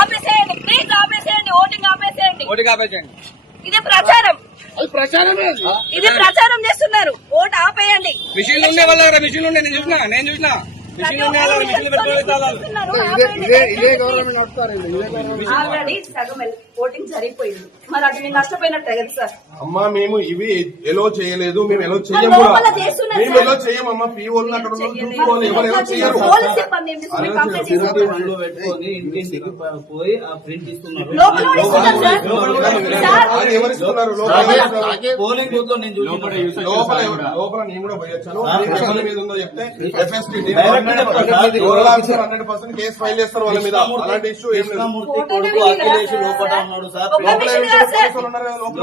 ఆపేసేయండి, please ఆపేసేయండి, voting ఆపేసేయండి. ఇది ప్రచారం, ఇది ప్రచారం చేస్తున్నారు. ఓటు ఆపేయండి. మిషన్ ఉండే వాళ్ళ మిషన్ ఉండే నేను చూసినా ఆల్రెడీ సగం ఓటింగ్ సరిపోయింది. మరి అది మీరు నష్టపోయినట్టే కదా సార్. అమ్మా మేము ఇవి ఎలో చేయలేదు, మేము ఎలో చేయము, మేము ఎలో చేయమమ్మా. పీఓలు అక్కడ చూసుకోవాలి, ఎవరు ఎలో చేయరు. పోయి ఆ ప్రింట్ ఇస్తున్నారు. ఎవరు ఇస్తున్నారు? పోలింగ్ బూత్ లో నేను లోపల నేను కూడా పోయొచ్చాను. మీద ఉందో చెప్తే FST 100% కేసు ఫైల్ చేస్తారు వాళ్ళ మీద. అలాంటి ఇష్యూ ఏం లేదు. కొడుకు అఖిలేష్ లోపల ఉన్నాడు సార్. లోపల ఉన్నారు కదా లోపల.